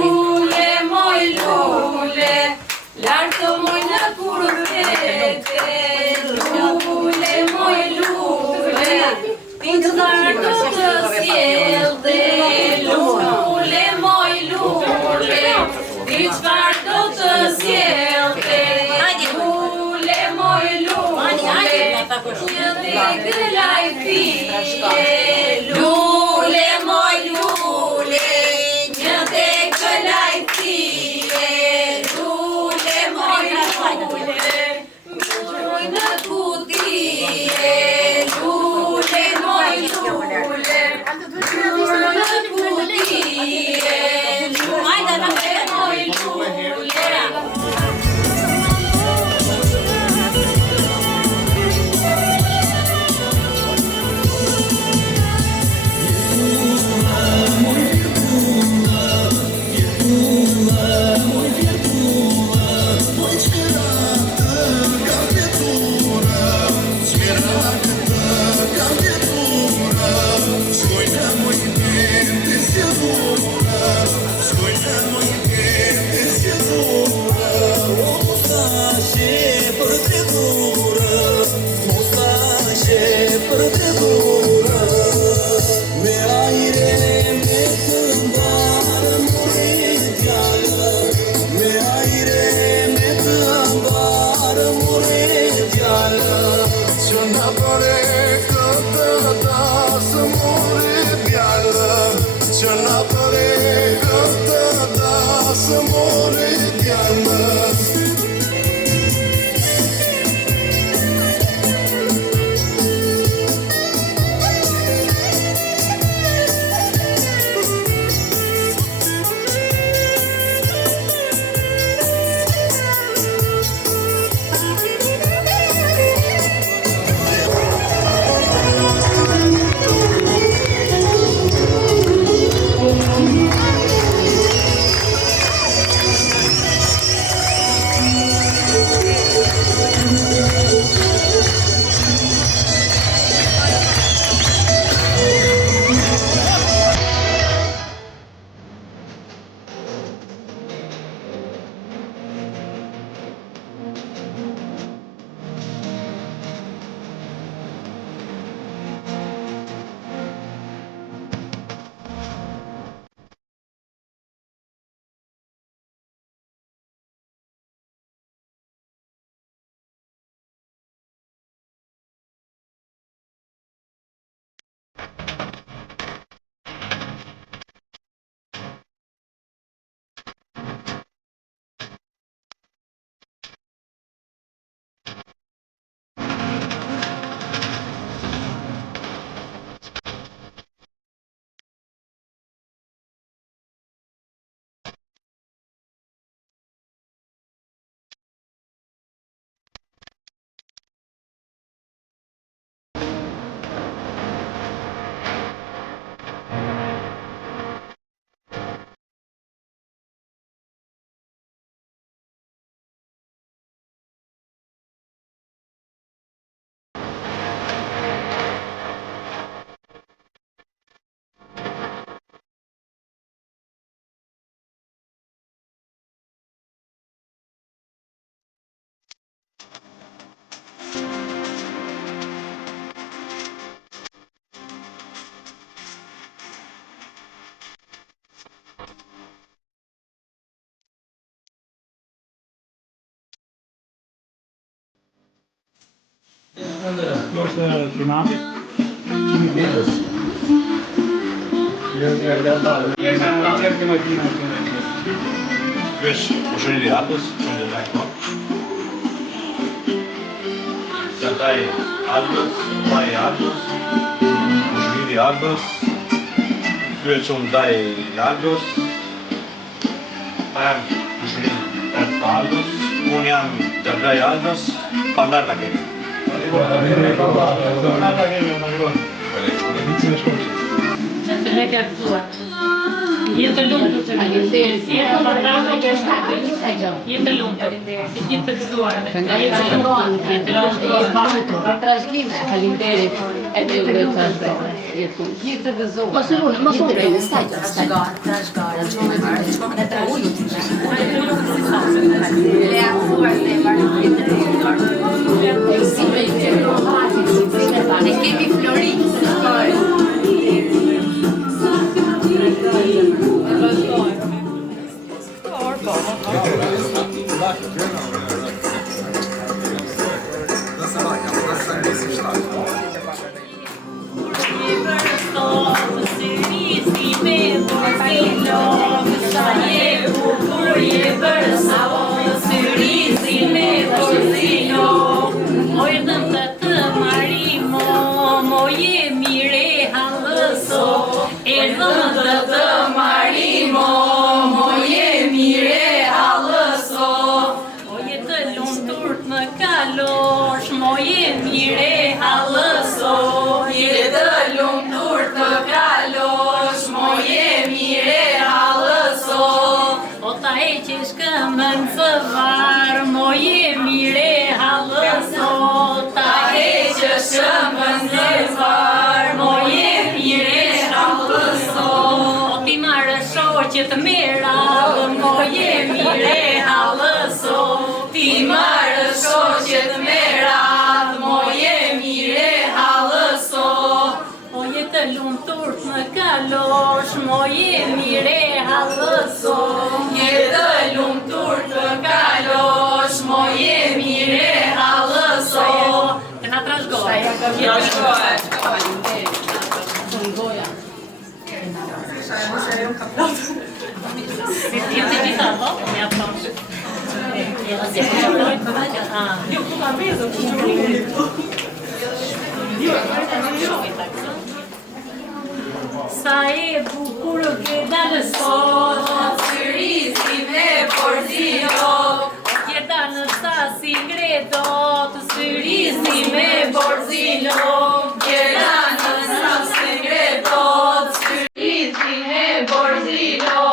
Lule, moj lule, lartë moj në kurvete. Lule, moj lule, pincëtar do të sjellde. Lule, moj lule, diçfar do të sjellde. Lule, moj lule, një degë lajfie. Lule, moj lule, një degë lajfie. Lule, moj lule, mbroj në kutije. Lule, moj lule, mbroj në kutije. Lule, moj lule. Forse filmati? Chi mi vede? Ky ushërimi i Ardës, shumë dhe lajko. Qëndaj Ardës, maj Ardës, ushërimi i Ardës, ky qëndaj Ardës, jam ushërimi e Ardës, unë jam qëndaj Ardës, pandar të kemi. Inizio le scorse. Ne che Jetë lumtur të Faleminderit. Jetë lumtur. Jetë të gëzuar. Trashëgime, faleminderit. Edhe ju do të trashëgoj. Jetë të gëzuar. Mos u në stagjo. Ne kemi Florin. Të mira, mo jemi re halëso. Ti marrë shoqet mera, mo jemi re halëso. O jetë lumtur në kalosh, mo jemi re halëso. Jetë lumtur të kalosh, mo jemi re halëso. Të na trashgoj. Jetë të gjitha, po? Ja, po. Jo, po ka vezë, sa e bukur ke dalë sot, syrizi me porzio, ke dalë sa si gredot, syrizi me porzilo, ke dalë sa si gredot, syrizi me porzilo.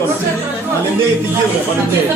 Faleminderit të gjithëve, faleminderit.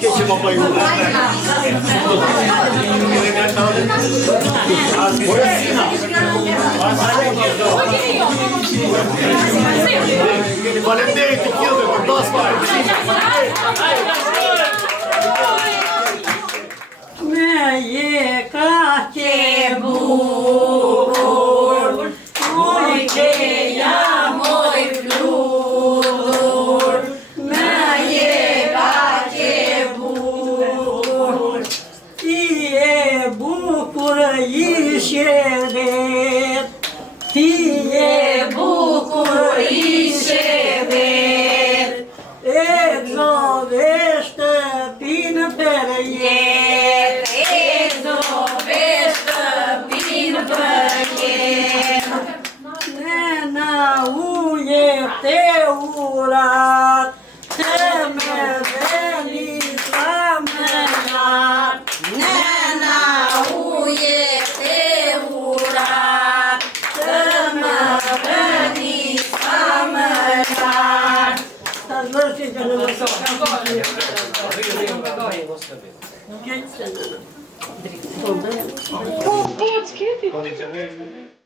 Keqe më bëj unë. Faleminderit të gjithëve për dasma. Me je ka që bukur, moj që jam moj flutur. Me je ka që bukur, ti e bukur ishe vet, ti e bukur ishe vet, e gzoveshte pinë për jet, e gzoveshte pinë për jet. Nena uje te urat, te me veni sa me lat. Nena uje te urat, të më veni sa më lat. Ta zvërsi që në vëso. Kondicioneri.